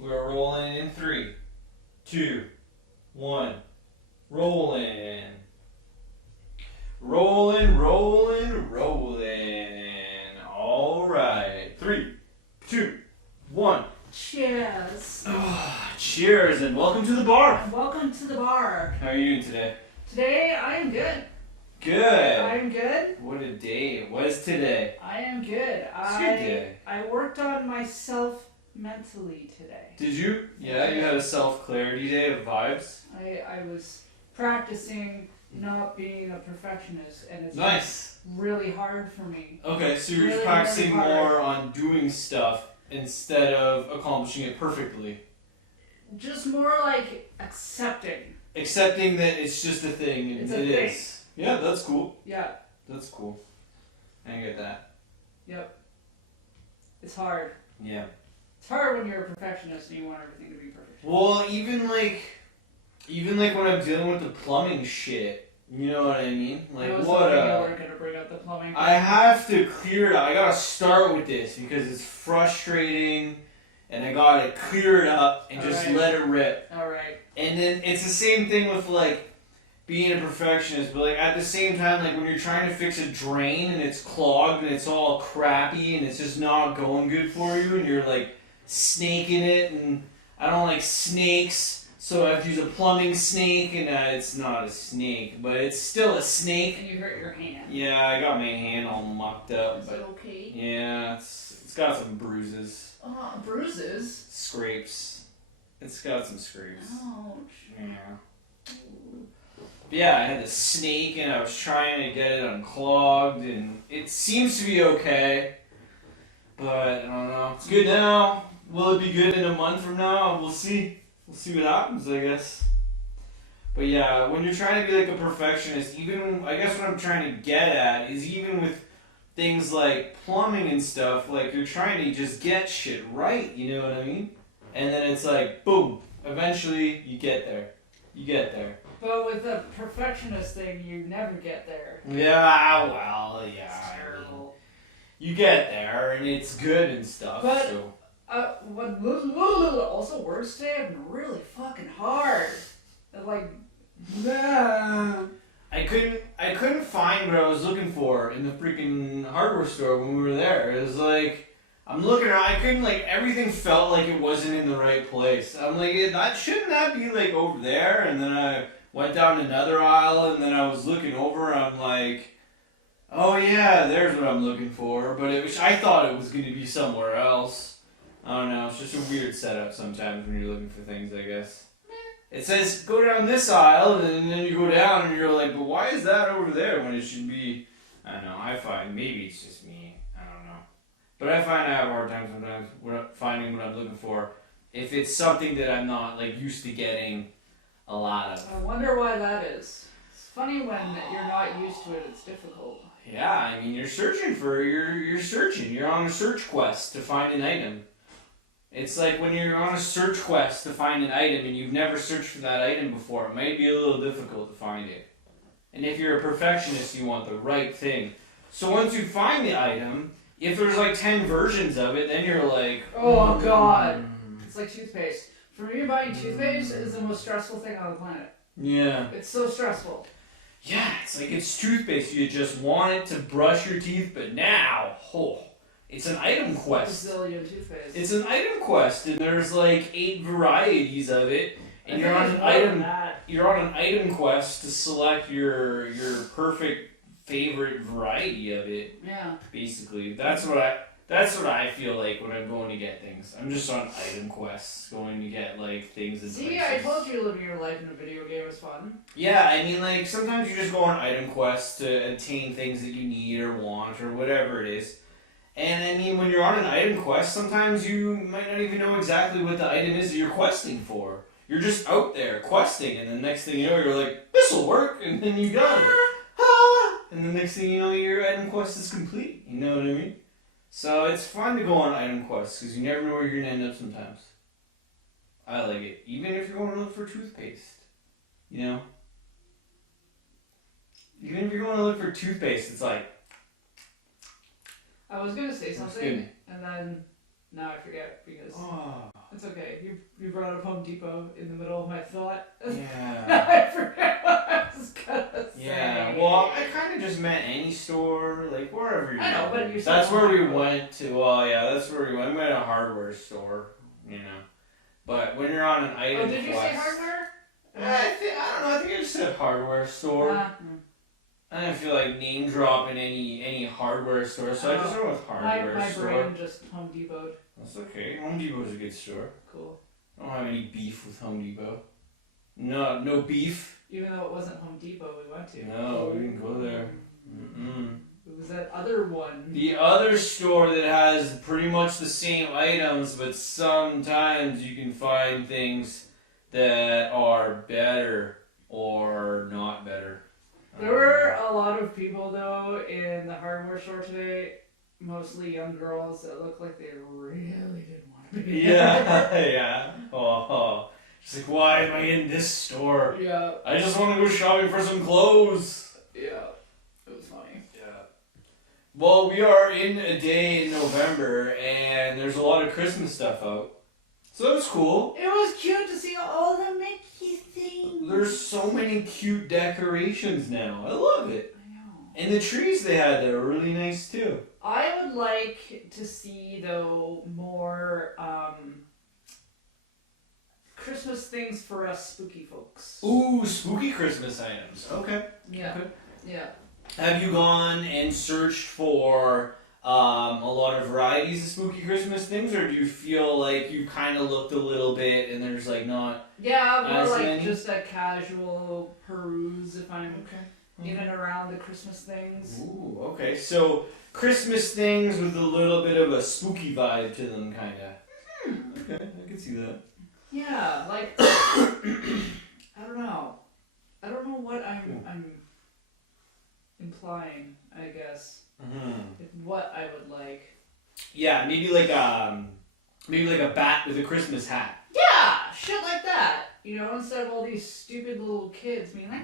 We're rolling in 3, 2, 1. Rolling. Rolling, rolling, rolling. All right. 3, 2, 1. Cheers. Cheers and welcome to the bar. And welcome to the bar. How are you doing today? Today I am good. Good. I am good. What a day it was today. I am good. It's a good day. I worked on myself mentally today. Did you? Yeah, you had a self-clarity day of vibes. I was practicing not being a perfectionist, and it's Nice. really hard for me. Okay, so you're Really, practicing really hard. more on doing stuff instead of accomplishing it perfectly. Just more like accepting. Accepting that it's just a thing and It's a it thing. is. Yeah, that's cool. Yeah. That's cool. I get that. Yep. It's hard. Yeah. It's hard when you're a perfectionist and you want everything to be perfect. Well, even like when I'm dealing with the plumbing shit, you know what I mean? Like I was what hoping you weren't gonna bring up the plumbing. I have to clear it up. I gotta start with this because it's frustrating and I gotta clear it up and just Alright. let it rip. Alright. And then it's the same thing with like being a perfectionist, but like at the same time, like when you're trying to fix a drain and it's clogged and it's all crappy and it's just not going good for you and you're like snaking it, and I don't like snakes, so I have to use a plumbing snake, and it's not a snake, but it's still a snake. And you hurt your hand. Yeah, I got my hand all mucked up, Is but it okay? yeah, it's got some bruises, Bruises? scrapes. It's got some scrapes. Ouch. Yeah. But yeah, I had the snake and I was trying to get it unclogged and it seems to be okay. But I don't know. It's good now. Will it be good in a month from now? We'll see. We'll see what happens, I guess. But yeah, when you're trying to be like a perfectionist, I guess what I'm trying to get at is even with things like plumbing and stuff, like you're trying to just get shit right, you know what I mean? And then it's like, boom, eventually you get there. You get there. But with the perfectionist thing, you never get there. Yeah, well, yeah. It's terrible. You get there and it's good and stuff. But- so. Also, words today have been really fucking hard. They're like, nah. I couldn't find what I was looking for in the freaking hardware store when we were there. It was like, I'm looking around, I couldn't, like, everything felt like it wasn't in the right place. I'm like, shouldn't that be, like, over there? And then I went down another aisle, and then I was looking over, and I'm like, oh yeah, there's what I'm looking for. But I thought it was going to be somewhere else. I don't know, it's just a weird setup sometimes when you're looking for things, I guess. It says, go down this aisle, and then you go down, and you're like, but why is that over there when it should be... I don't know, I find, maybe it's just me, I don't know. But I find I have a hard time sometimes finding what I'm looking for if it's something that I'm not, like, used to getting a lot of. I wonder why that is. It's funny when you're not used to it, it's difficult. Yeah, I mean, you're searching. You're on a search quest to find an item. It's like when you're on a search quest to find an item and you've never searched for that item before, it might be a little difficult to find it. And if you're a perfectionist, you want the right thing. So once you find the item, if there's like 10 versions of it, then you're like, Oh god. It's like toothpaste. For me, buying toothpaste is the most stressful thing on the planet. Yeah. It's so stressful. Yeah, it's like it's toothpaste. You just want it to brush your teeth, but now, it's an item quest. Brazilian toothpaste. It's an item quest, and there's like 8 varieties of it, and you're on an item quest to select your perfect favorite variety of it. Yeah. Basically, that's what I feel like when I'm going to get things. I'm just on item quests, going to get like things. And See, places. I told you living your life in a video game is fun. Yeah, I mean, like sometimes you just go on item quests to attain things that you need or want or whatever it is. And I mean, when you're on an item quest, sometimes you might not even know exactly what the item is that you're questing for. You're just out there questing, and the next thing you know, you're like, this'll work, and then you got it. And the next thing you know, your item quest is complete. You know what I mean? So it's fun to go on item quests, because you never know where you're going to end up sometimes. I like it. Even if you're going to look for toothpaste. You know? Even if you're going to look for toothpaste, it's like... I was gonna say something, good. and then now I forget because it's okay. you brought up Home Depot in the middle of my thought. Yeah. I forgot what I was gonna say. Yeah. Well, I kind of just meant any store, like wherever you. I know, but you said that's where we Home Depot. went to. Well, yeah, that's where we went. We went to a hardware store, you know. But when you're on an item Oh, did you say quest- hardware? I don't know. I think I just said hardware store. I didn't feel like name dropping any hardware store, so I just went with hardware my store. brain just Home Depot. That's okay. Home Depot is a good store. Cool. I don't have any beef with Home Depot. No beef. Even though it wasn't Home Depot we went to. No, we didn't go there. Mm-mm. It was that other one. The other store that has pretty much the same items, but sometimes you can find things that are better or not better. There were a lot of people though in the hardware store today, mostly young girls that looked like they really didn't want to be Yeah, there. yeah. Oh. She's like, why am I in this store? Yeah. I just want to go shopping for some clothes. Yeah. It was funny. Yeah. Well, we are in a day in November, and there's a lot of Christmas stuff out. So that was cool. It was cute to see all the Mickey things. There's so many cute decorations now. I love it. I know. And the trees they had there were really nice too. I would like to see though more Christmas things for us spooky folks. Ooh, spooky Christmas items. Okay. Yeah. Okay. Yeah. Have you gone and searched for a lot of varieties of spooky Christmas things, or do you feel like you kind of looked a little bit and there's like not? Yeah, more As like many? just a casual peruse if I'm Okay. in and around the Christmas things. Ooh, okay. So Christmas things with a little bit of a spooky vibe to them, kind of. Okay, I can see that. Yeah, like I don't know. I don't know what I'm implying, I guess. Like what I would like. Yeah, maybe like a bat with a Christmas hat. Yeah, shit like that. You know, instead of all these stupid little kids being like,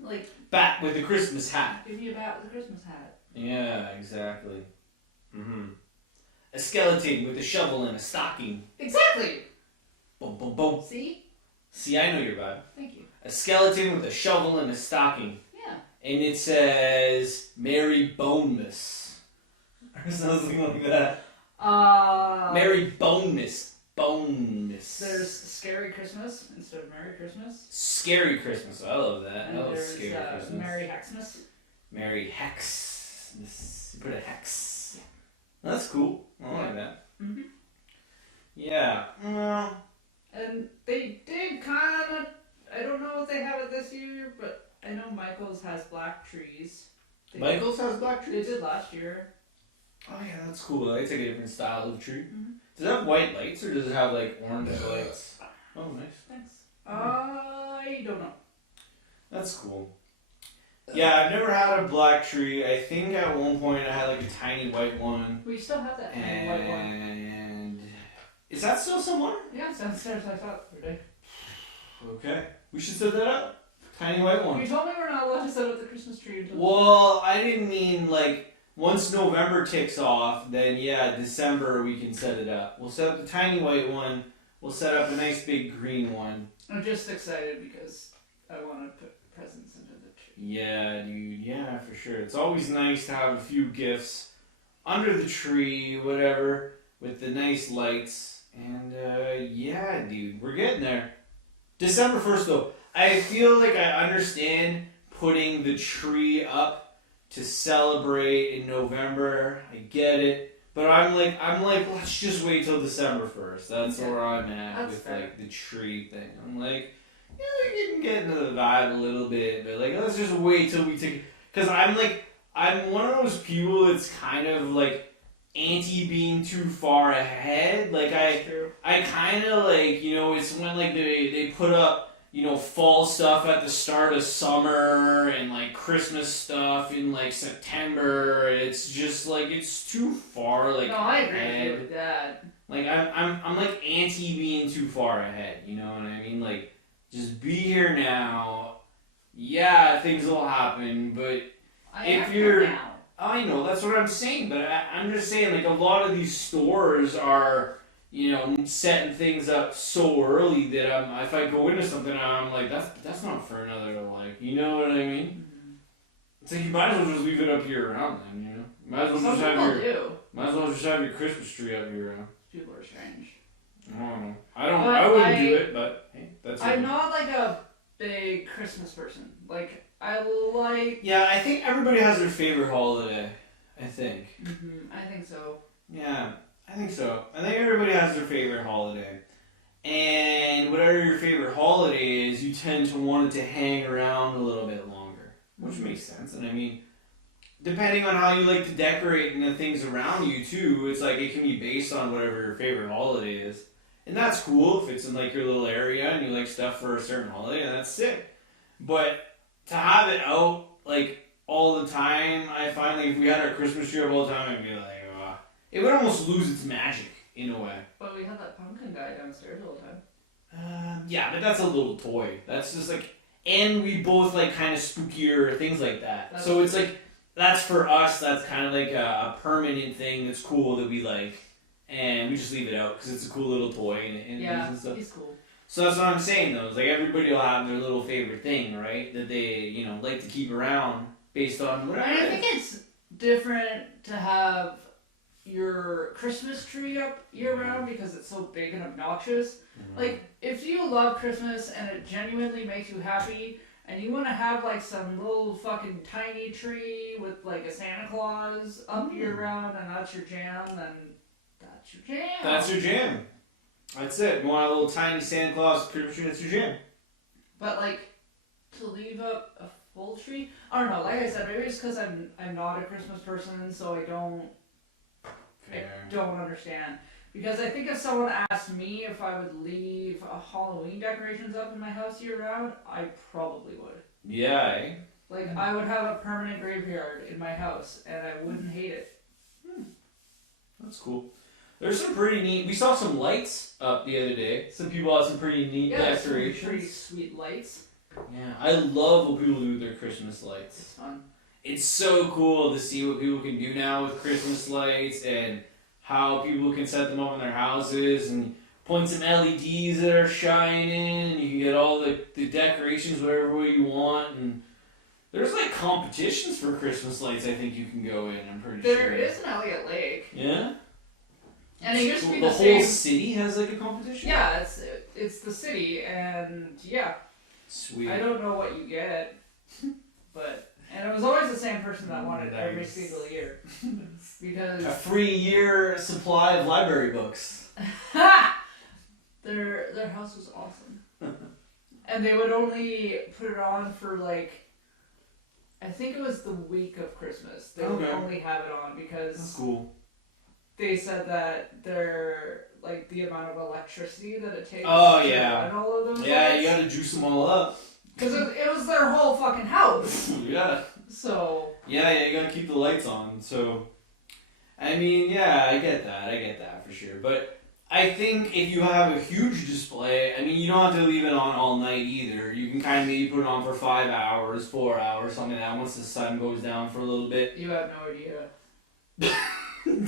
like Bat with a Christmas hat. give me a bat with a Christmas hat. Yeah, exactly. A skeleton with a shovel and a stocking. Exactly. Boom, boom, boom. See? See, I know your vibe. Thank you. A skeleton with a shovel and a stocking. Yeah. And it says, Merry Boneless. Or something like that. Merry Boneless. Boneless. There's Scary Christmas instead of Merry Christmas. Scary Christmas. I love that. And I love there's Scary Christmas. Merry Xmas. Merry Hex. You put a hex. That's cool. I like that. Mm-hmm. Yeah. Well, And they did kind of, I don't know if they have it this year, but I know Michael's has black trees. Michael's has black They trees? did last year. Oh yeah, that's cool. It's like a different style of tree. Mm-hmm. Does it have white lights or does it have like orange lights? Oh, nice. Thanks. I don't know. That's cool. Yeah, I've never had a black tree. I think at one point I had like a tiny white one. We still have that tiny white one. And is that still somewhere? Yeah, it's downstairs. I saw it the other day. Okay. We should set that up. Tiny white one. You told me we're not allowed to set up the Christmas tree until. Well, I didn't mean like once November ticks off, then yeah, December we can set it up. We'll set up the tiny white one. We'll set up a nice big green one. I'm just excited because I want to put presents into the tree. Yeah, dude. Yeah, for sure. It's always nice to have a few gifts under the tree, whatever, with the nice lights. And yeah, dude, we're getting there. December 1st, though. I feel like I understand putting the tree up to celebrate in November. I get it. But I'm like, let's just wait till December 1st. That's where I'm at That's with fair. like the tree thing. I'm like, yeah, we can get into the vibe a little bit, but like, let's just wait till we take. Because I'm one of those people that's kind of like anti being too far ahead. Like True. I kind of like, you know, it's when like they put up, you know, fall stuff at the start of summer and like Christmas stuff in like September. It's just like it's too far like No, I agree ahead. with you with that. Like I'm like anti being too far ahead. You know what I mean? Like just be here now. Yeah, things will happen, but if you're now. I know, that's what I'm saying, but I'm just saying, like, a lot of these stores are, setting things up so early that if I go into something, I'm like, that's not for another to like. You know what I mean? Mm-hmm. It's like you might as well just leave it up year round then. Might as well Some just have people your do. might as well just have your Christmas tree up year round. People are strange. I don't know. I But wouldn't do it, but hey, that's. I'm not like a big Christmas person. Like I like. Yeah, I think everybody has their favorite holiday. I think. I think so. Yeah, I think so. I think everybody has their favorite holiday. And whatever your favorite holiday is, you tend to want it to hang around a little bit longer. Which makes sense. And I mean, depending on how you like to decorate and the things around you too, it's like it can be based on whatever your favorite holiday is. And that's cool if it's in like your little area and you like stuff for a certain holiday, and that's sick. But to have it out like all the time, I find like if we had our Christmas tree up all the time, I'd be like, it would almost lose its magic in a way. But we had that pumpkin guy downstairs all the time. Yeah, but that's a little toy. That's just like, and we both like kind of spookier things like that. So it's like, that's for us, that's kind of like a permanent thing that's cool that we like. And we just leave it out because it's a cool little toy and stuff. He's cool. So that's what I'm saying though. It's like everybody will have their little favorite thing, right? That they, like to keep around based on whatever. And I think it's different to have your Christmas tree up year round because it's so big and obnoxious. Mm-hmm. Like, if you love Christmas and it genuinely makes you happy and you want to have like some little fucking tiny tree with like a Santa Claus up year round and that's your jam, then that's your jam. That's your jam. That's it. You want a little tiny Santa Claus Christmas tree, that's your jam. But like, to leave up a full tree? I don't know, like I said, maybe it's because I'm not a Christmas person, so I don't understand. Because I think if someone asked me if I would leave Halloween decorations up in my house year round, I probably would. Yeah, eh? Like, I would have a permanent graveyard in my house, and I wouldn't hate it. That's cool. There's some pretty neat... We saw some lights up the other day. Some people had some pretty neat decorations. Some pretty sweet lights. Yeah, I love what people do with their Christmas lights. It's fun. It's so cool to see what people can do now with Christmas lights and how people can set them up in their houses and point some LEDs that are shining and you can get all the decorations whatever way you want. And there's like competitions for Christmas lights I think you can go in, I'm pretty sure. There is an Elliott Lake. Yeah? And it used to be the same... whole city has like a competition? Yeah, it's the city, and yeah. Sweet. I don't know what you get, but... And it was always the same person that won it every single year. Because... A free year supply of library books. Ha! Their house was awesome. And they would only put it on for like... I think it was the week of Christmas. They would only have it on because... That's cool. They said that they're... Like, the amount of electricity that it takes to run all of those Yeah, lights. you gotta juice them all up. Because it was their whole fucking house. Yeah. So... Yeah, you gotta keep the lights on, so... I mean, yeah, I get that for sure. But I think if you have a huge display, I mean, you don't have to leave it on all night either. You can kind of maybe put it on for 5 hours, 4 hours, something like that, once the sun goes down for a little bit. You have no idea.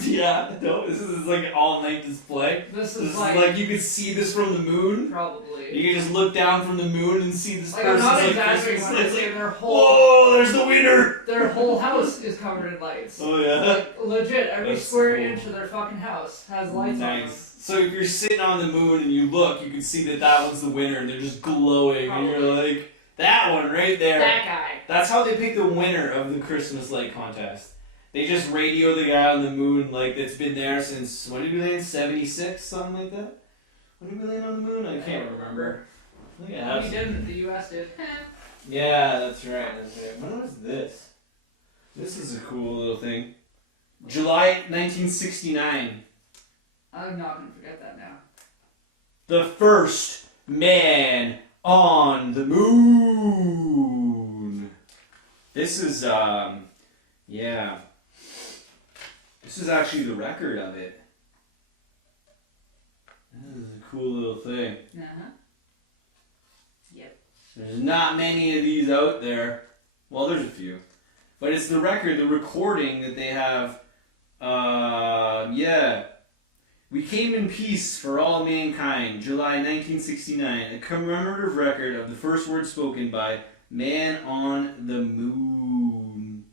Yeah, no, this is like an all-night display. This is like you can see this from the moon. Probably. You can just look down from the moon and see this like, person's I'm not like exaggerating when I Christmas say lights. their whole... Whoa, there's the winner! Their whole house is covered in lights. Oh, yeah? Like, legit, every That's square cool. inch of their fucking house has lights on them. So if you're sitting on the moon and you look, you can see that one's the winner and they're just glowing. Probably. And you're like, that one right there. That guy. That's how they pick the winner of the Christmas light contest. They just radio the guy on the moon like that's been there since, what did we land, 76, something like that? When did we land on the moon? I can't remember. I think I have We didn't, the US did. Yeah, that's right. When was this? This is a cool little thing. July 1969. I'm not going to forget that now. The first man on the moon. This is, yeah. This is actually the record of it. This is a cool little thing. Uh-huh. Yep. There's not many of these out there. Well, there's a few. But it's the record, the recording that they have, yeah. We came in peace for all mankind, July 1969, a commemorative record of the first word spoken by man on the moon.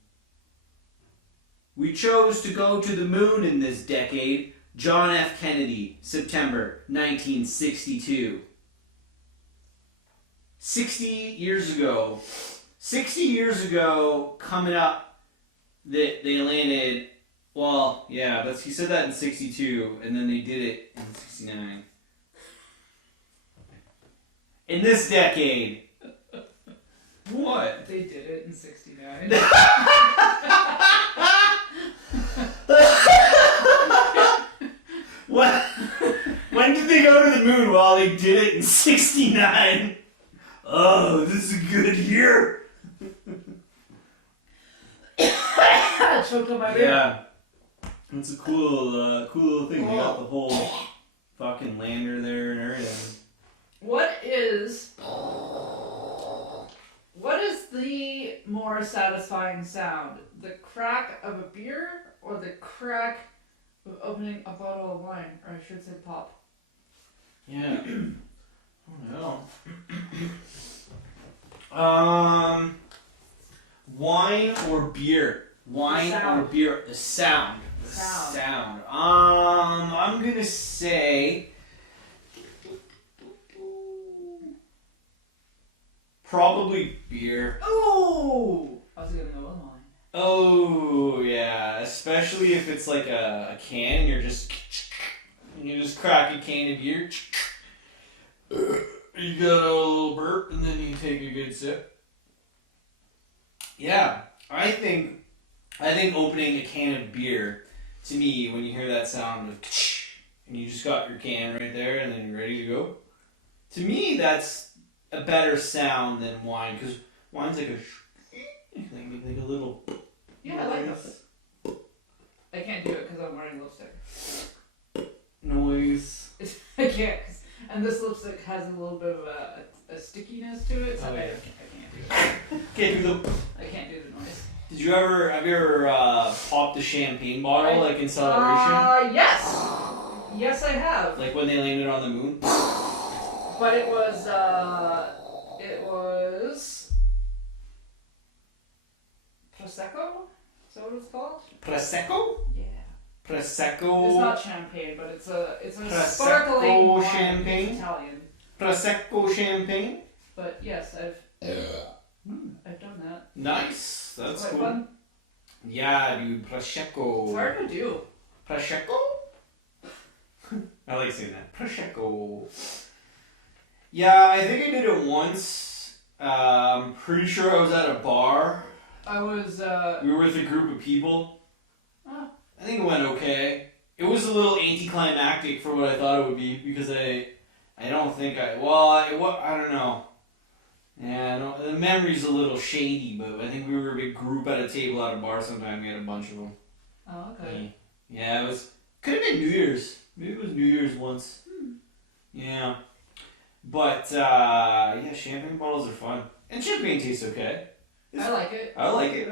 We chose to go to the moon in this decade. John F. Kennedy, September 1962. 60 years ago, coming up, that they landed. Well, yeah, but he said that in 62, and then they did it in 69. In this decade. What? They did it in 69. What? When did they go to the moon? Well, they did it in 69. Oh, this is a good year. Choked on my beer. Yeah. It's a cool little thing. You got the whole fucking lander there and everything. What is the more satisfying sound? The crack of a beer or the crack of opening a bottle of wine? Or I should say pop. Yeah. Oh no. Wine or beer? Wine or beer? The sound. Sound. I'm gonna say probably beer. Oh, I was gonna go with wine. Oh yeah, especially if it's like a can. You just crack a can of beer. You got a little burp, and then you take a good sip. Yeah, I think opening a can of beer, to me, when you hear that sound of and you just got your can right there, and then you're ready to go. To me, that's a better sound than wine, because wine's like like a little. Yeah, I like it. I can't do it because I'm wearing lipstick. Noise. I can't, and this lipstick has a little bit of a stickiness to it, so Oh, yeah. I can't do it. Can't do the. I can't do the noise. Have you ever popped a champagne bottle like in celebration? Yes. Yes, I have. Like when they landed on the moon? But it was Prosecco? Is that what it's called? Prosecco? Yeah. Prosecco. It's not champagne, but it's a Prosecco sparkling wine. champagne? It's Italian. Prosecco champagne? But yes, I've done that. Nice. That's It's quite cool. fun. Yeah, dude. Prosecco. It's hard to do. Prosecco? I like saying that. Prosecco. Yeah, I think I did it once. I'm pretty sure I was at a bar. I was, We were with a group of people. Oh. I think it went okay. It was a little anticlimactic for what I thought it would be, because I don't think I don't know. Yeah, no, the memory's a little shady, but I think we were a big group at a table at a bar sometime. We had a bunch of them. Oh, okay. Yeah, it was. Could have been New Year's. Maybe it was New Year's once. Yeah. But, yeah, champagne bottles are fun. And champagne tastes okay. I like it. I like it,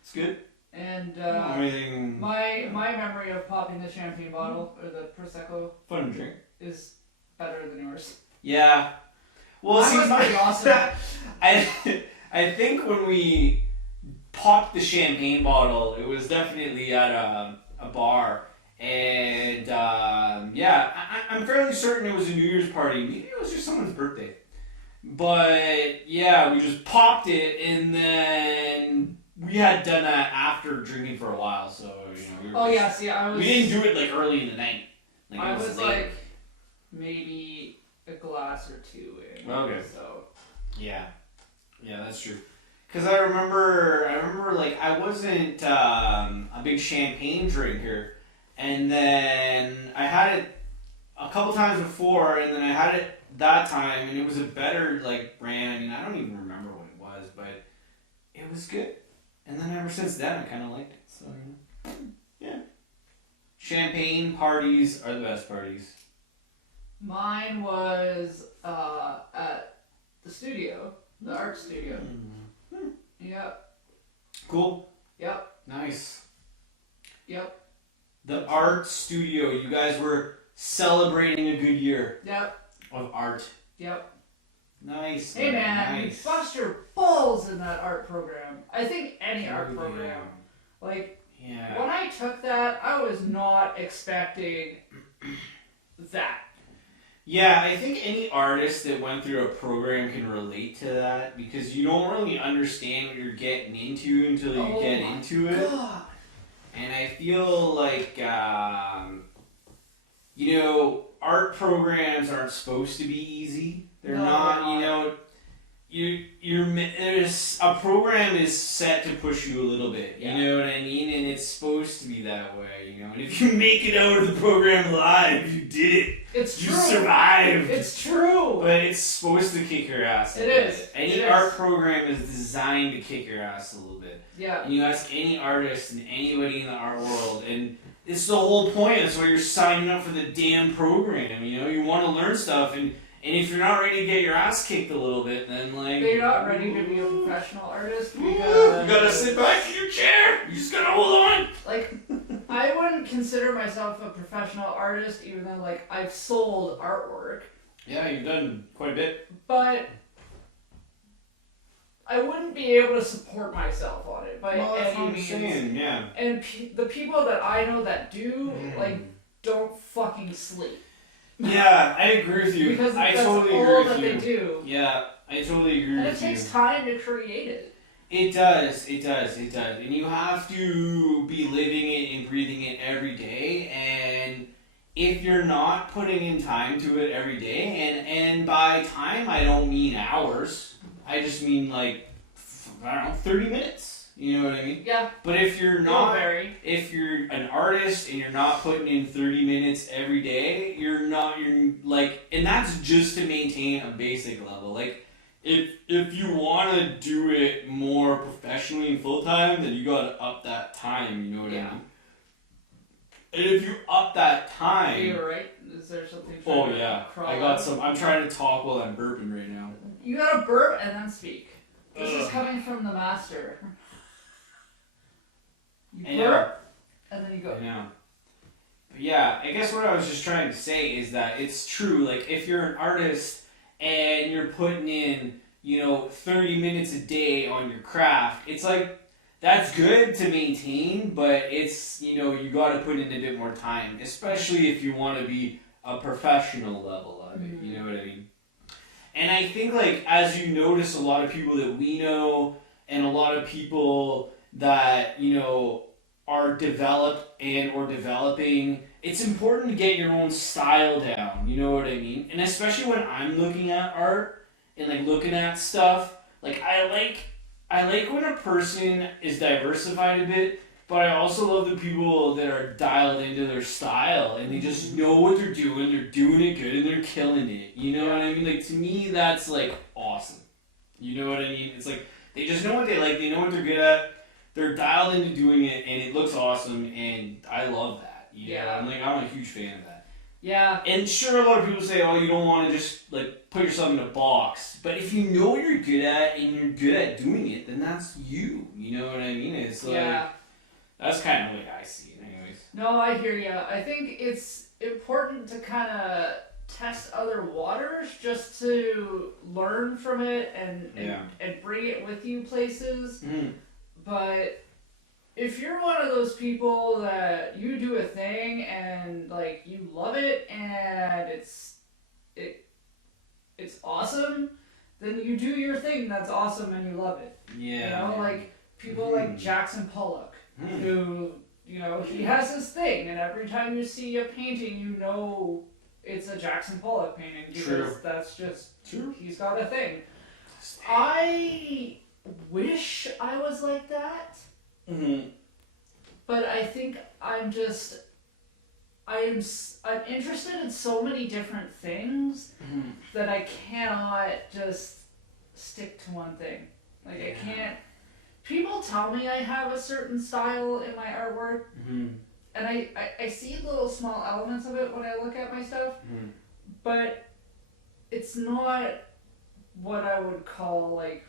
it's good. And, Anything my memory of popping the champagne bottle, or the Prosecco, fun to drink. is better than yours. Yeah. Well, Mine was pretty awesome. I think when we popped the champagne bottle, it was definitely at a bar. And, yeah, I'm fairly certain it was a New Year's party. Maybe it was just someone's birthday. But, yeah, we just popped it, and then we had done that after drinking for a while, so, we were I was... we didn't do it, like, early in the night. Like, I it was, late. like, maybe a glass or two in. Okay. So... Yeah, that's true. Cause I remember like I wasn't a big champagne drinker, and then I had it a couple times before, and then I had it that time, and it was a better like brand. I mean, I don't even remember what it was, but it was good. And then ever since then, I kind of liked it. So yeah, champagne parties are the best parties. Mine was at the studio, the art studio. Mm-hmm. Yep. Cool. Yep. Nice. Yep. The art studio. You guys were celebrating a good year Yep. of art. Yep. Nice. Hey man, you nice. bust your balls in that art program. I think any art Oh, program. Like, Yeah. when I took that, I was not expecting that. Yeah, I think any artist that went through a program can relate to that because you don't really understand what you're getting into until you get into it. God. And I feel like, you know, art programs aren't supposed to be easy. They're not, you know, there's a program is set to push you a little bit, you know what I mean? And it's supposed to be that way, you know. And if you make it out of the program alive, you did it. It's You true. survived. It's true. But it's supposed to kick your ass. It is. Any art program is designed to kick your ass a little bit. Yeah. And you ask any artist and anybody in the art world, and it's the whole point. That's why you're signing up for the damn program. You know, you want to learn stuff, and if you're not ready to get your ass kicked a little bit, then like you're not ready to be a professional artist because you gotta sit back in your chair. You just gotta hold on. Like, I wouldn't consider myself a professional artist, even though like I've sold artwork. Yeah, you've done quite a bit. But I wouldn't be able to support myself on it by any means. Saying, yeah. And the people that I know that do, like, don't fucking sleep. Yeah, I agree with you. Because I that's totally agree all with that you. they do. Yeah, I totally agree And with it you. takes time to create it. It does. And you have to be living it and breathing it every day. And if you're not putting in time to it every day, and by time I don't mean hours, I just mean like, I don't know, 30 minutes. You know what I mean? Yeah. But if you're not, vary. if you're an artist and you're not putting in 30 minutes every day, you're like, and that's just to maintain a basic level. Like, if you want to do it more professionally and full time, then you gotta up that time. You know what I mean? And if you up that time, Are you alright? Is there something? Oh yeah, I got some. I'm trying to talk while I'm burping right now. You gotta burp and then speak. This is coming from the master. You burp, and then you go. I know. But yeah, I guess what I was just trying to say is that it's true. Like, if you're an artist and you're putting in, 30 minutes a day on your craft, it's like, that's good to maintain, but it's, you gotta put in a bit more time, especially if you want to be a professional level of it, you know what I mean? And I think, like, as you notice a lot of people that we know, and a lot of people that, are developed and or developing, it's important to get your own style down, you know what I mean? And especially when I'm looking at art and like looking at stuff, like I like when a person is diversified a bit, but I also love the people that are dialed into their style and they just know what they're doing it good, and they're killing it. You know what I mean? Like, to me, that's like awesome. You know what I mean? It's like they just know what they like, they know what they're good at, they're dialed into doing it, and it looks awesome, and I love that. You know? I'm a huge fan of that. Yeah. And sure, a lot of people say, oh, you don't want to just like put yourself in a box. But if you know what you're good at and you're good at doing it, then that's you. You know what I mean? It's like, that's kind of the way I see it anyways. No, I hear you. I think it's important to kind of test other waters just to learn from it and bring it with you places. Mm. But if you're one of those people that you do a thing and like you love it and it's awesome, then you do your thing that's awesome and you love it. Yeah. Like people like Jackson Pollock, who, he has his thing, and every time you see a painting, you know it's a Jackson Pollock painting because that's just he's got a thing. I wish I was like that, but I think I'm interested in so many different things that I cannot just stick to one thing. Like, I can't. People tell me I have a certain style in my artwork, and I see little small elements of it when I look at my stuff, but it's not what I would call like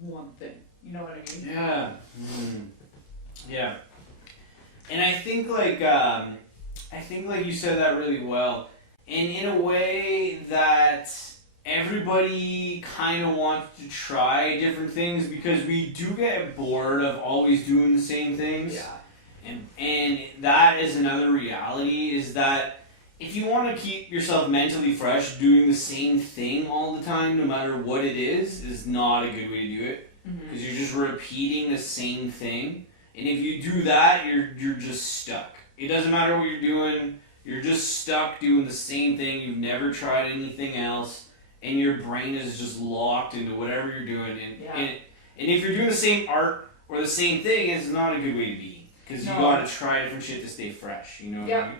one thing. You know what I mean? Yeah. Yeah. And I think like you said that really well, and in a way that everybody kind of wants to try different things because we do get bored of always doing the same things. Yeah. And that is another reality, is that if you want to keep yourself mentally fresh, doing the same thing all the time, no matter what it is not a good way to do it. Because you're just repeating the same thing. And if you do that, you're just stuck. It doesn't matter what you're doing, you're just stuck doing the same thing. You've never tried anything else, and your brain is just locked into whatever you're doing. And if you're doing the same art or the same thing, it's not a good way to be. Because you gotta try different shit to stay fresh, you know what I mean?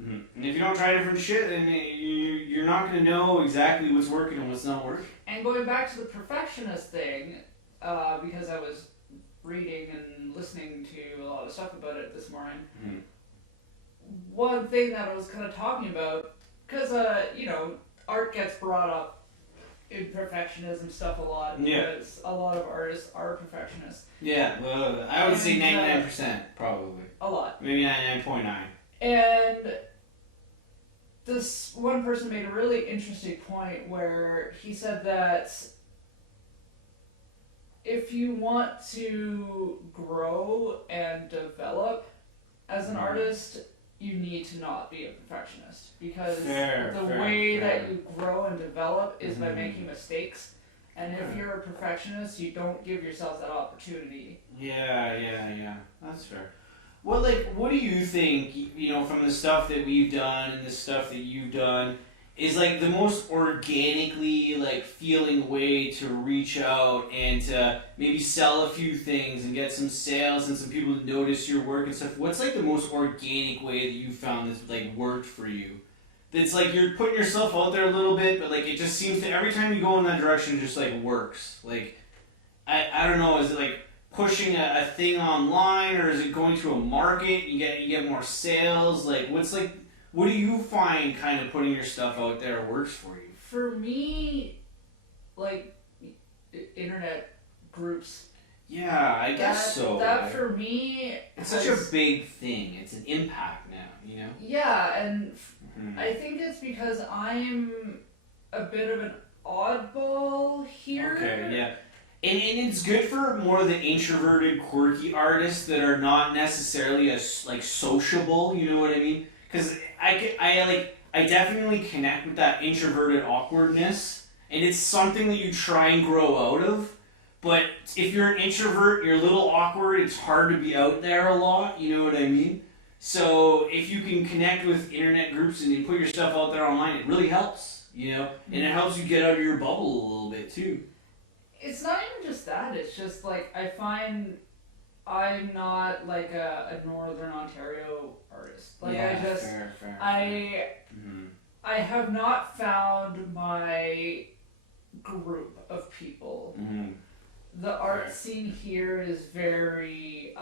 Mm-hmm. And if you don't try different shit, then you're not gonna know exactly what's working and what's not working. And going back to the perfectionist thing, because I was reading and listening to a lot of stuff about it this morning, one thing that I was kind of talking about, because, art gets brought up in perfectionism stuff a lot, because a lot of artists are perfectionists. Yeah, well, I would say 99%, probably. A lot. Maybe 99.9. And this one person made a really interesting point where he said that if you want to grow and develop as an artist, you need to not be a perfectionist, because the way that you grow and develop is by making mistakes. And if you're a perfectionist, you don't give yourself that opportunity. Yeah. That's fair. Well, what do you think, from the stuff that we've done and the stuff that you've done, is, the most organically, feeling way to reach out and to maybe sell a few things and get some sales and some people to notice your work and stuff? What's, the most organic way that you found that's, worked for you? That's, you're putting yourself out there a little bit, but, it just seems to, every time you go in that direction, it just, works. I don't know, is it, pushing a thing online, or is it going to a market, you get more sales? What do you find kind of putting your stuff out there works for you? For me, internet groups. Yeah, I guess so. That for me, it's such a big thing. It's an impact now, Yeah, and I think it's because I'm a bit of an oddball here. Okay, yeah. And it's good for more the introverted, quirky artists that are not necessarily as sociable. You know what I mean? Because I definitely connect with that introverted awkwardness, and it's something that you try and grow out of. But if you're an introvert, you're a little awkward. It's hard to be out there a lot. You know what I mean? So if you can connect with internet groups and you put your stuff out there online, it really helps. And it helps you get out of your bubble a little bit too. It's not even just that. It's just I find I'm not a Northern Ontario artist. Fair. I have not found my group of people. The art scene here is very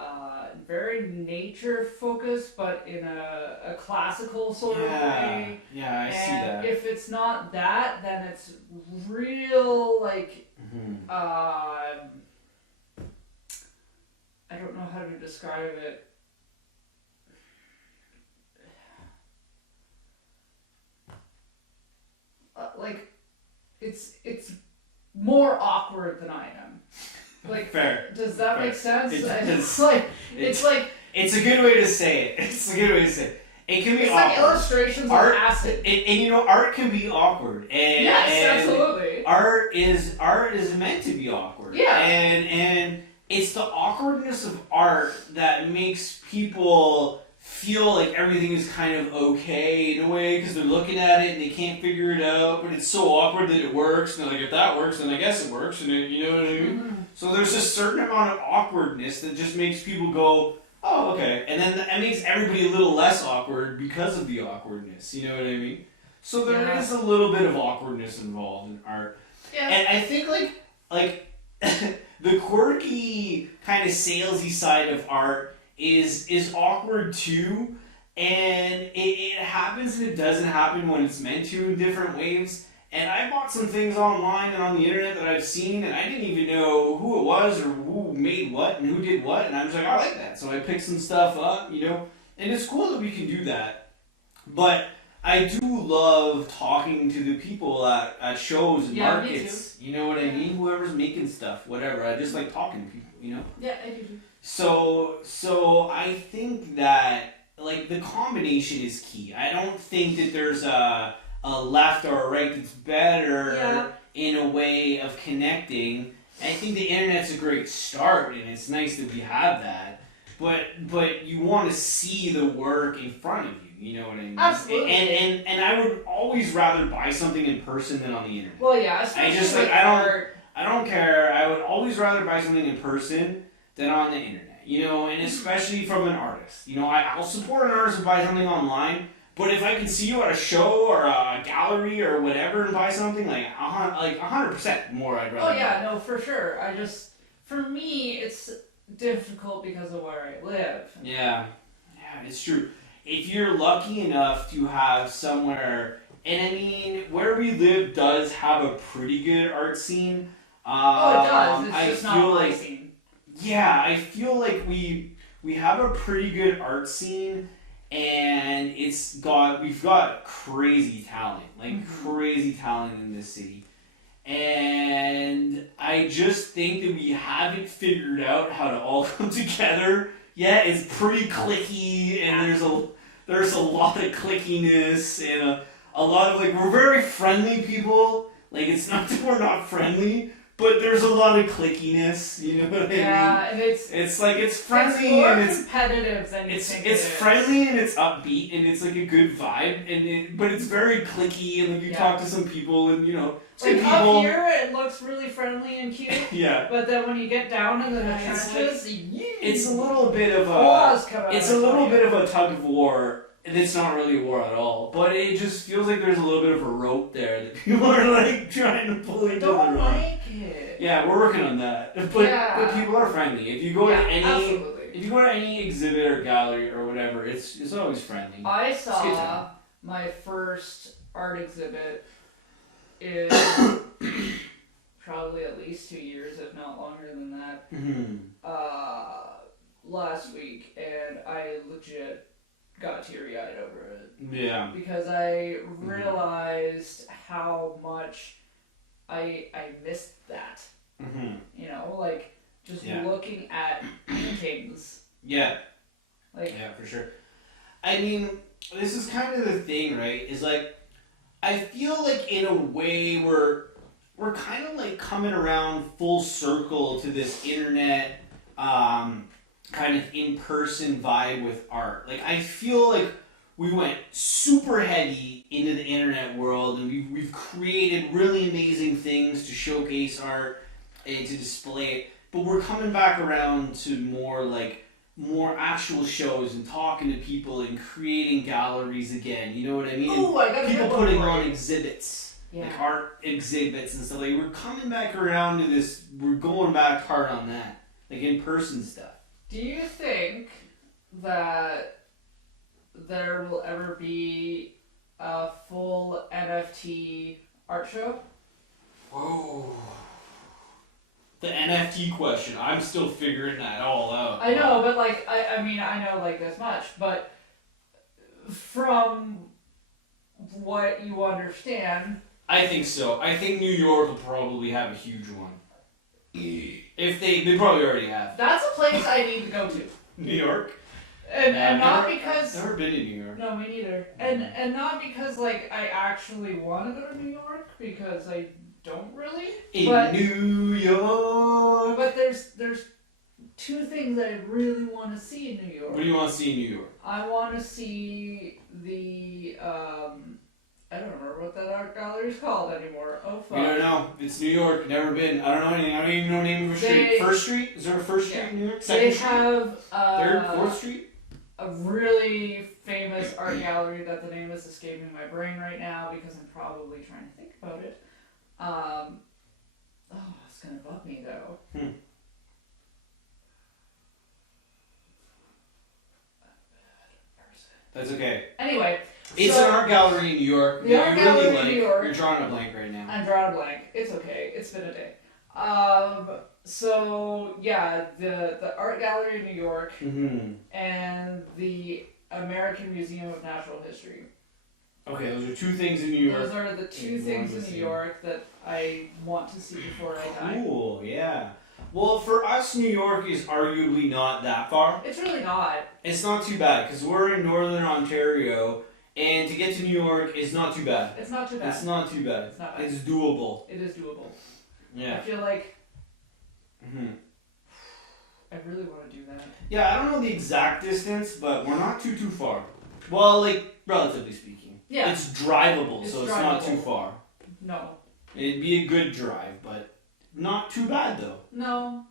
nature focused, but in a classical sort of way. Yeah, I see that. If it's not that, then it's real I don't know how to describe it. It's more awkward than I am. Fair. Does that make sense? It's a good way to say it. It can be it's awkward. Illustrations art, on acid. And art can be awkward. And, yes, absolutely. Art is meant to be awkward. Yeah. And it's the awkwardness of art that makes people feel like everything is kind of okay in a way, because they're looking at it and they can't figure it out, but it's so awkward that it works, and they're if that works, then I guess it works, and you know what I mean? So there's a certain amount of awkwardness that just makes people go, oh, okay, and then that makes everybody a little less awkward because of the awkwardness, you know what I mean? So there is a little bit of awkwardness involved in art. Yeah. And I think the quirky kind of salesy side of art is awkward too, and it happens and it doesn't happen when it's meant to in different ways. And I bought some things online and on the internet that I've seen, and I didn't even know who it was or who made what and who did what, and I was like, I like that. So I picked some stuff up, and it's cool that we can do that. But I do love talking to the people at shows and markets. You know what I mean? Whoever's making stuff, whatever. I just like talking to people, Yeah, I do too. So I think that like the combination is key. I don't think that there's a left or a right that's better in a way of connecting. I think the internet's a great start, and it's nice that we have that. But you want to see the work in front of you. You know what I mean? Absolutely. And I would always rather buy something in person than on the internet. Well, yeah, especially I don't care. I would always rather buy something in person than on the internet. And especially from an artist. I'll support an artist and buy something online. But if I can see you at a show or a gallery or whatever and buy something, like 100% more, I'd rather. Oh yeah, no, for sure. For me, it's difficult because of where I live. Yeah, it's true. If you're lucky enough to have somewhere, and I mean, where we live does have a pretty good art scene. It does. It's just not my scene. Yeah, I feel like we have a pretty good art scene. And we've got crazy talent, crazy talent in this city. And I just think that we haven't figured out how to all come together yet. It's pretty cliquey, and there's a lot of clickiness, and a lot of, we're very friendly people. It's not that we're not friendly, but there's a lot of clickiness, you know what I mean? Yeah, and it's friendly and it's competitive than you think it's friendly and it's upbeat and it's a good vibe but it's very clicky and you talk to some people and up here it looks really friendly and cute. Yeah. But then when you get down into the trenches, it's a little bit of a tug of war. And it's not really a war at all, but it just feels like there's a little bit of a rope there that people are trying to pull each other on. I don't like it. Yeah, we're working on that. But people are friendly. If you go to any exhibit or gallery or whatever, it's always friendly. I saw my first art exhibit in probably at least 2 years, if not longer than that. Last week, and I legit got teary-eyed over it. Yeah. Because I realized how much I missed that. Looking at paintings. Yeah. For sure. I mean, this is kind of the thing, right? Is I feel like in a way we're kind of coming around full circle to this internet kind of in-person vibe with art. I feel like we went super heavy into the internet world and we've created really amazing things to showcase art and to display it, but we're coming back around to more actual shows and talking to people and creating galleries again, you know what I mean? People putting on exhibits, art exhibits and stuff. We're coming back around to this, we're going back hard on that, in-person stuff. Do you think that there will ever be a full NFT art show? Whoa. The NFT question. I'm still figuring that all out. I know, but I mean, I know this much, but from what you understand... I think so. I think New York will probably have a huge one. If they probably already have. That's a place I need to go to. New York? And not because... I've never been to New York. No, me neither. And not because, I actually want to go to New York, because I don't really. New York! But there's two things I really want to see in New York. What do you want to see in New York? I want to see the... I don't remember what that art gallery is called anymore. Oh, fuck. We don't know. It's New York. Never been. I don't know anything. I don't even know the name of a street. First Street? Is there a First Street in New York? Second Street? Have... Third? Fourth Street? A really famous art gallery that the name is escaping my brain right now because I'm probably trying to think about it. It's going to bug me, though. That's okay. Anyway, It's an art gallery in New York. The art gallery in New York. You're drawing a blank right now. I'm drawing a blank. It's okay. It's been a day. So yeah, the art gallery in New York and the American Museum of Natural History. Okay, those are two things in New York. Those are the two things in New York that I want to see before I die. Cool, yeah. Well, for us, New York is arguably not that far. It's really not. It's not too bad, because we're in Northern Ontario, and to get to New York is not too bad. It's not too bad. It's not too bad. It's not bad. It's doable. It is doable. Yeah. I feel like I really want to do that. Yeah, I don't know the exact distance, but we're not too far. Well, like, relatively speaking. Yeah. It's drivable, It's so it's not too drivable. far. No. It'd be a good drive, but not too bad, though. No.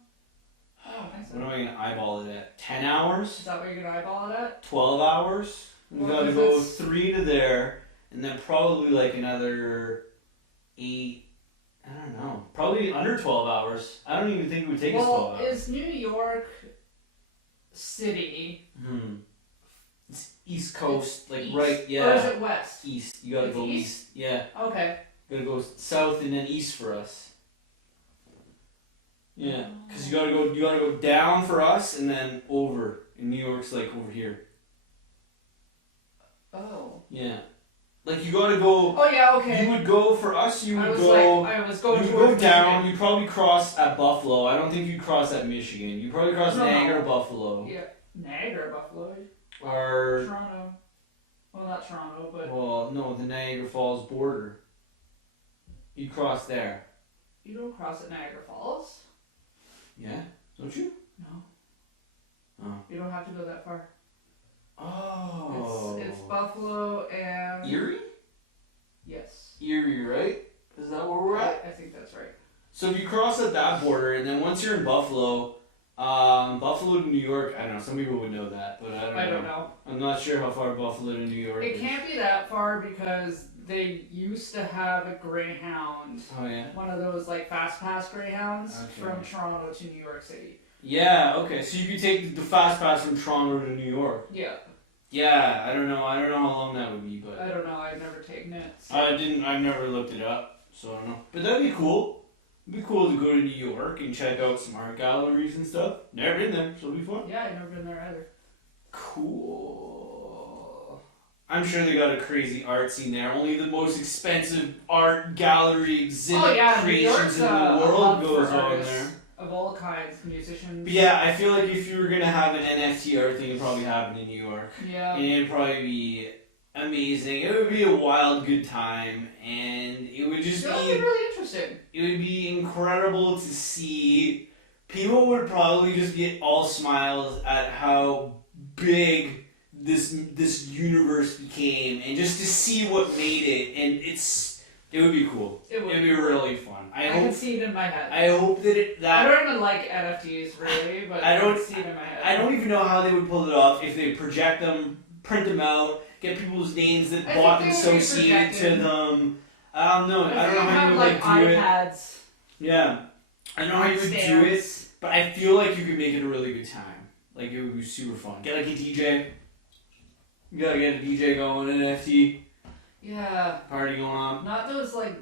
I don't think so. What am I going to eyeball it at? 10 hours? Is that what you're going to eyeball it at? 12 hours? We Well, gotta 'cause go it's- 3 to there, and then probably like another 8. I don't know. Probably under 12 hours. I don't even think it would take us 12 Well, hours. is New York City It's East Coast, like east? right, yeah. Or is it west? East. You gotta It's go east? east. Yeah. Okay. Gotta go south and then east for us. Yeah. Because you gotta go down for us and then over. And New York's like over here. Oh. Yeah. Like you gotta go. Oh yeah. Okay. You would go for us. You I would was go. like, I was going You towards go down. Michigan. You probably cross at Buffalo. I don't think you'd cross at Michigan. You probably cross No. Niagara, Buffalo, Yeah. Niagara, Buffalo, or Toronto. Well, not Toronto, but well, no, the Niagara Falls border. You cross there. you don't cross at Niagara Falls. Yeah, don't you? No. Oh. You don't have to go that far. Oh. It's Buffalo and Erie. Yes. Erie, right? Is that where we're at? I think that's right. So if you cross at that border, and then once you're in Buffalo, Buffalo to New York, I don't know. Some people would know that, but I don't know. I'm not sure how far Buffalo to New York It is. can't be that far because they used to have a Greyhound, Oh yeah. one of those like fast pass Greyhounds Okay. from Toronto to New York City. Yeah. Okay. So you could take the fast pass from Toronto to New York. Yeah. Yeah. I don't know. I don't know how long that would be, but I don't know. I've never taken it. So. I've never looked it up, so I don't know. But that'd be cool. It'd be cool to go to New York and check out some art galleries and stuff. Never been there, so it'll be fun. Yeah, I've never been there either. Cool. I'm sure they got a crazy art scene there. Only the most expensive art gallery exhibit New creations York's in the a world hub goes for on artists there. of all kinds, musicians. But yeah, I feel like if you were gonna have an NFT art thing, it'd probably happen in New York. Yeah. And it'd probably be amazing. It would be a wild good time, and it would just That would be. be really interesting. It would be incredible to see. People would probably just get all smiles at how big this universe became, and just to see what made it, and it would be cool. It would It'd be really fun. I can see it in my head. I hope that I don't even like NFTs really, but I don't- can see it in my head. I don't even know how they would pull it off if they project them, print them out, get people's names that I bought think them they would be associated to projected. them. I don't know. I don't know think how you have would like do it. iPads. Yeah, I don't know how you would do it. stands. But I feel like you could make it a really good time. Like it would be super fun. Get like a DJ. You gotta get a DJ going, an NFT Yeah. party going on. Not those like,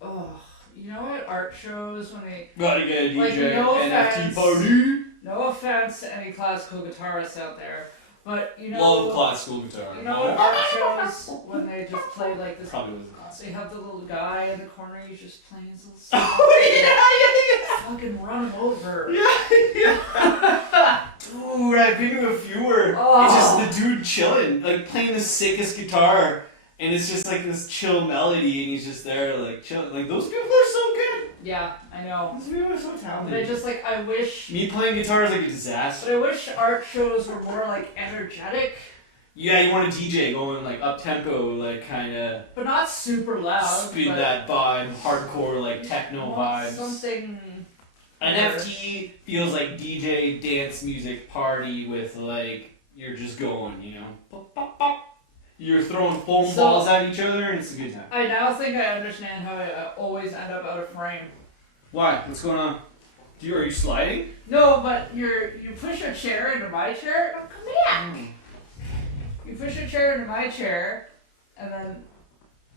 you know what, art shows when they, Gotta get a Like, DJ no NFT offense. party. no offense to any classical guitarists out there, but you know, Love classical guitar. you know what art shows when they just play like this, Probably wasn't classical. they have the little guy in the corner, he's just playing his little song. Oh Fucking run him over. yeah. Dude, I've been to a few where it's just the dude chilling, like playing the sickest guitar, and it's just like this chill melody, and he's just there like chilling. Like those people are so good. Yeah, I know. Those people are so But I talented. just like, I wish, Me playing guitar is like a disaster. but I wish art shows were more like energetic, Yeah, you want a DJ going like up tempo, like kind of but not super loud. speed but that vibe, hardcore like techno you want vibes. Something. NFT feels like DJ dance music party with like you're just going, you know. Pop, pop, pop. You're throwing foam So- balls at each other and it's a good time. I now think I understand how I always end up out of frame. Why? What's going on? Are you sliding? No, but you push a chair into my chair. Oh, come back. You push a chair into my chair, and then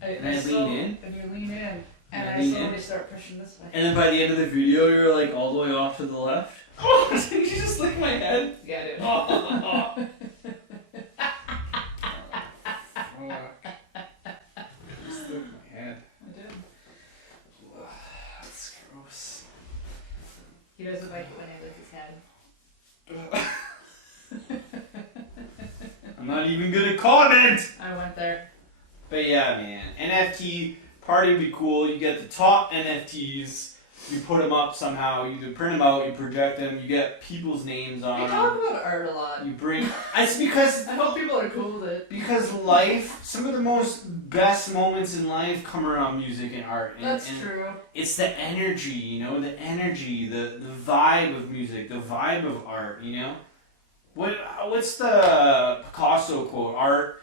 And I lean in? And you lean in, and I lean slowly in? start pushing this way. And then by the end of the video, you're like all the way off to the left. Oh, did you just lick my head? Yeah, dude. Oh. Just lick my head. I did. That's gross. He doesn't like it when I lick his head. I'm not even gonna comment! I went there. But yeah, man. NFT party would be cool. You get the top NFTs. You put them up somehow. You either print them out, you project them, you get people's names on We them. talk about art a lot. You bring. It's because. I hope people are cool with it. Because life, some of the most best moments in life come around music and art. And, That's and true. It's the energy, you know, the energy, the vibe of music, the vibe of art, you know? What's the Picasso quote? Art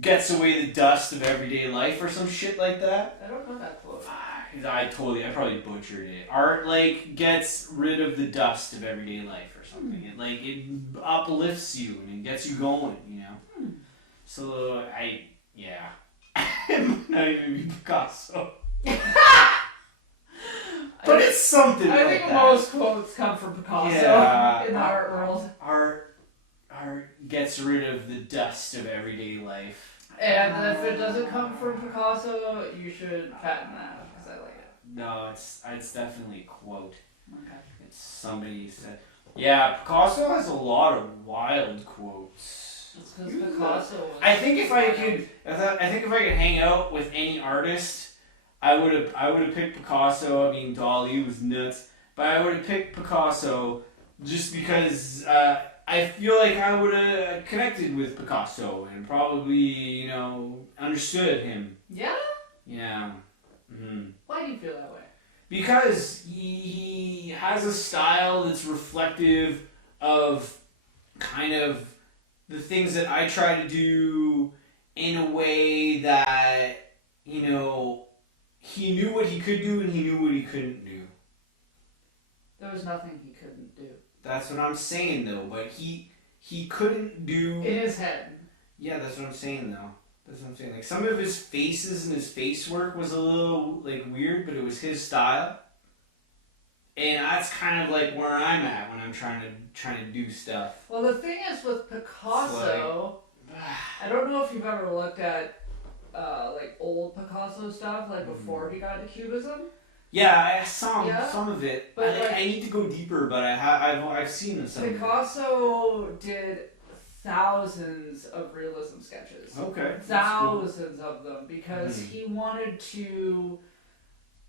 gets away the dust of everyday life or some shit like that? I don't know that quote. I probably butchered it. Art, like, gets rid of the dust of everyday life or something. It uplifts you and it gets you going, you know? So, yeah. Not even be Picasso. But it's something I like think that. most quotes come from Picasso in the art world. Art gets rid of the dust of everyday life. And if it doesn't come from Picasso, you should patent that, because I like it. No, it's definitely a quote. Okay. It's somebody said. Yeah, Picasso has a lot of wild quotes. It's because Picasso was... I think if I could hang out with any artist, I would have picked Picasso. I mean, Dali was nuts, but I would have picked Picasso just because I feel like I would have connected with Picasso and probably, you know, understood him. Yeah? Yeah. Mm-hmm. Why do you feel that way? Because he has a style that's reflective of kind of the things that I try to do in a way that, you know, he knew what he could do and he knew what he couldn't do. There was nothing he couldn't do. That's what I'm saying, though. But he couldn't do... In his head. Yeah, that's what I'm saying, though. That's what I'm saying. Like, some of his faces and his face work was a little, like, weird, but it was his style. And that's kind of, like, where I'm at when I'm trying to do stuff. Well, the thing is with Picasso, I don't know if you've ever looked at, like, old Picasso stuff, like, before he got to Cubism. Yeah, I saw some of it. But I need to go deeper, but I've seen some. Picasso did thousands of realism sketches. Okay. Thousands of them, because he wanted to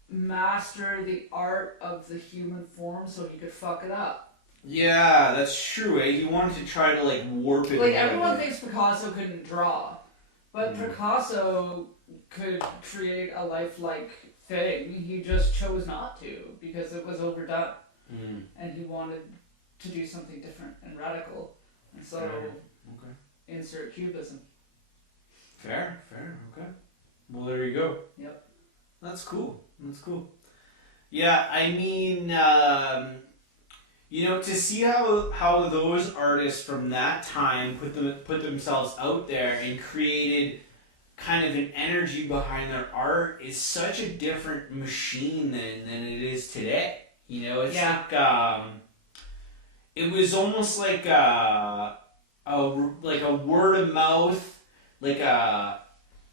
master the art of the human form so he could fuck it up. Yeah, that's true. He wanted to try to like warp it. Like everyone thinks Picasso couldn't draw, but Picasso could create a lifelike thing. He just chose not to because it was overdone, and he wanted to do something different and radical. And so, insert Cubism. Fair, okay. Well, there you go. Yep. That's cool. Yeah, I mean, you know, to see how those artists from that time put themselves out there and created kind of an energy behind their art is such a different machine than it is today. You know, it's like it was almost like a word of mouth, like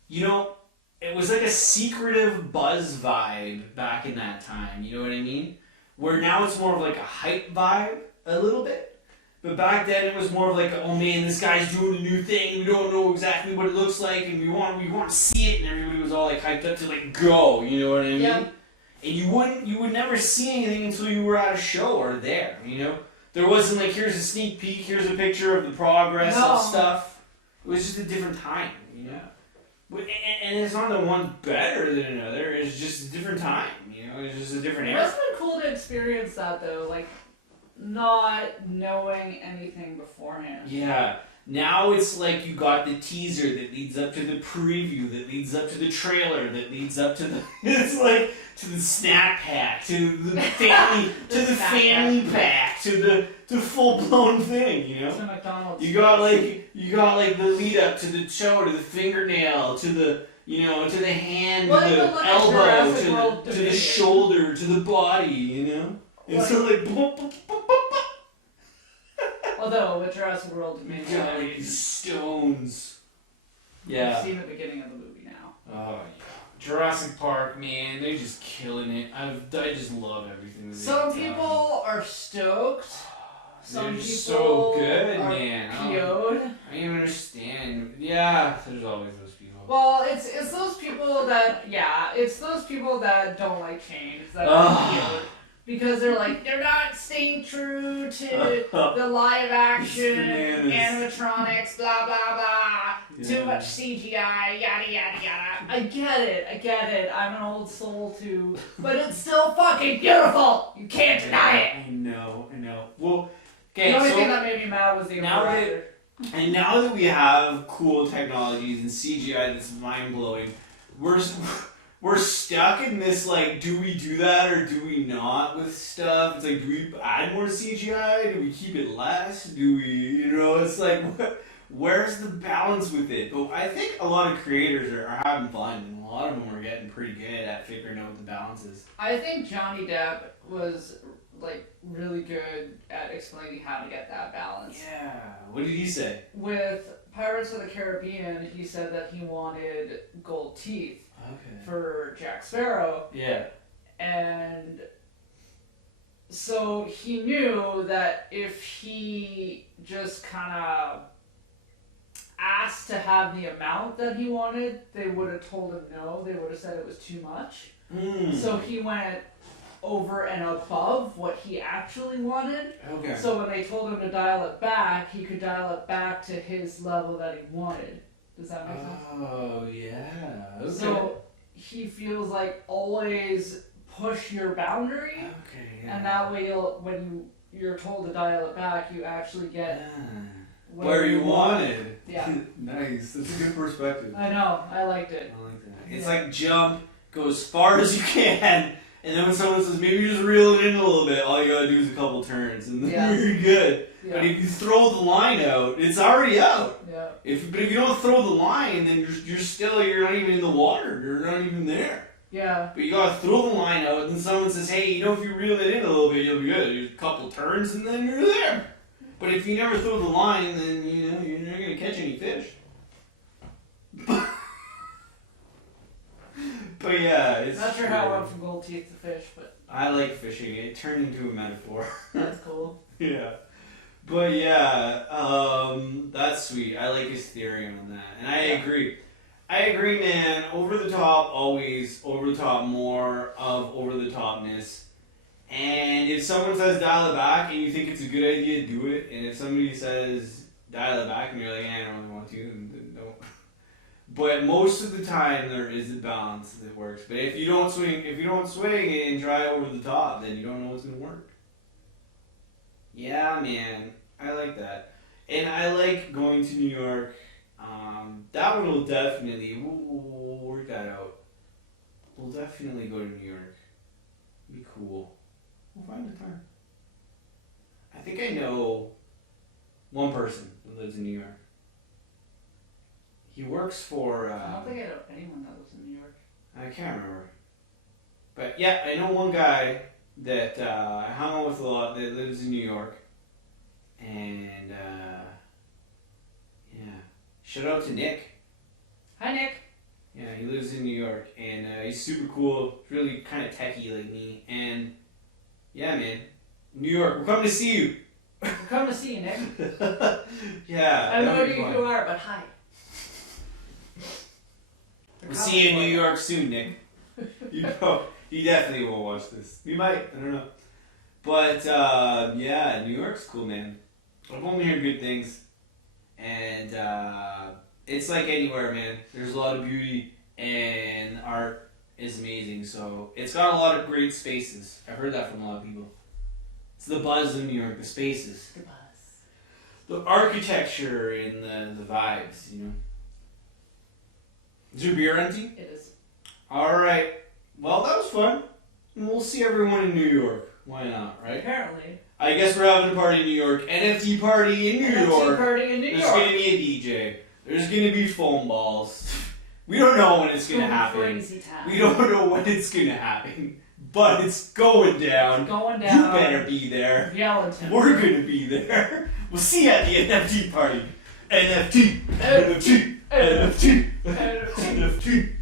you know, it was like a secretive buzz vibe back in that time. You know what I mean? Where now it's more of like a hype vibe a little bit. But back then it was more of like, oh man, this guy's doing a new thing. We don't know exactly what it looks like, and we want to see it, and everybody was all like hyped up to like go. You know what I mean? Yeah. And you would never see anything until you were at a show or there. You know, there wasn't like, here's a sneak peek, here's a picture of the progress of stuff. It was just a different time. You know. And it's not that one's better than another. It's just a different time. You know, it's just a different era. It must have been cool to experience that though, like not knowing anything beforehand. Yeah, Now it's like you got the teaser that leads up to the preview, that leads up to the trailer, that leads up to the it's like to the snack pack, to the family to the family pack, to the full blown thing, you know? To McDonald's. You got like the lead up to the toe, to the fingernail, to the to the hand, Well, to even the look at elbow, Jurassic to World the Dominion. shoulder, to the body, you know? And so like boop, boop, boop, boop, Although with Jurassic World you Dominion, got like these stones. Yeah. I've seen the beginning of the movie now. Oh yeah. Jurassic Park, man, they're just killing it. I just love everything. Some people are stoked. Some They're people so good, are man. PO'd. I don't even understand. Yeah, there's always those people. Well, it's those people that it's those people that don't like change that are Ugh. PO'd. Because they're like, they're not staying true to the live action Bananas. animatronics, blah blah blah. Yeah. Too much CGI, yada yada yada. I get it. I'm an old soul too, but it's still fucking beautiful. You can't deny it. I know. Well, okay, The only so thing that made me mad was the now overactor. and now that we have cool technologies and CGI that's mind blowing, we're stuck in this like, do we do that or do we not with stuff? It's like, do we add more CGI? Do we keep it less? Do we, it's like, where's the balance with it? But I think a lot of creators are having fun, and a lot of them are getting pretty good at figuring out what the balance is. I think Johnny Depp was like really good at explaining how to get that balance. Yeah. What did he say? With Pirates of the Caribbean, he said that he wanted gold teeth Okay. for Jack Sparrow, Yeah. and so he knew that if he just kind of asked to have the amount that he wanted, they would have told him no. They would have said it was too much. So he went over and above what he actually wanted. Okay. So when they told him to dial it back, he could dial it back to his level that he wanted. Does that make sense? Oh yeah. Okay. So he feels like always push your boundary, Okay. Yeah. and that way when you're told to dial it back, you actually get Where you wanted. Yeah. Nice. That's a good perspective. I know. I liked it. I like that. It's Yeah. like jump, go as far as you can, and then when someone says maybe just reel it in a little bit, all you gotta do is a couple turns, and then Yeah. you're good. Yeah. But if you throw the line out, it's already out. Yeah. But if you don't throw the line, then you're not even in the water. You're not even there. Yeah. But you gotta throw the line out, and then someone says, hey, if you reel it in a little bit, you'll be good. There's a couple turns, and then you're there. But if you never throw the line, then you're not gonna catch any fish. But yeah, it's Not sure how I went from gold teeth to fish, but I like fishing. It turned into a metaphor. that's cool. Yeah. But yeah, that's sweet. I like his theory on that. And I agree. I agree, man. Over the top, always. Over the top, more of over the topness. And if someone says dial it back and you think it's a good idea, do it. And if somebody says dial it back and you're like, I don't really want to, then don't. But most of the time there is a balance that works. But if you don't swing and try over the top, then you don't know what's gonna work. Yeah, man, I like that, and I like going to New York. That one will definitely we'll work that out. We'll definitely go to New York. Be cool. We'll find a time. I think I know one person that lives in New York. He works for. I don't think I know anyone that lives in New York. I can't remember. But yeah, I know one guy that I hung out with a lot that lives in New York. And yeah. Shout out to Nick. Hi, Nick. Yeah, he lives in New York and he's super cool, really kind of techie like me. And yeah, man, New York, we're coming to see you. We're coming to see you, Nick. Yeah. I don't know that'd who be you fun. are, but hi. We'll see you in New York soon, Nick. You definitely won't watch this. You might, I don't know. But yeah, New York's cool, man. I've only heard good things. And it's like anywhere, man. There's a lot of beauty and art is amazing. So it's got a lot of great spaces. I've heard that from a lot of people. It's the buzz of New York, the spaces. The the architecture and the vibes, you know. Is your beer empty? It is. Alright. Well, that was fun. And we'll see everyone in New York. Why not, right? Apparently. I guess we're having a party in New York. NFT party in New NFT York. party in New There's York. gonna be a DJ. There's gonna be foam balls. We don't know when it's gonna happen. Crazy time. We don't know when it's gonna happen. But it's going down. Going down. You better be there. Yellington. We're gonna be there. We'll see you at the NFT party. NFT. NFT. NFT. NFT. NFT.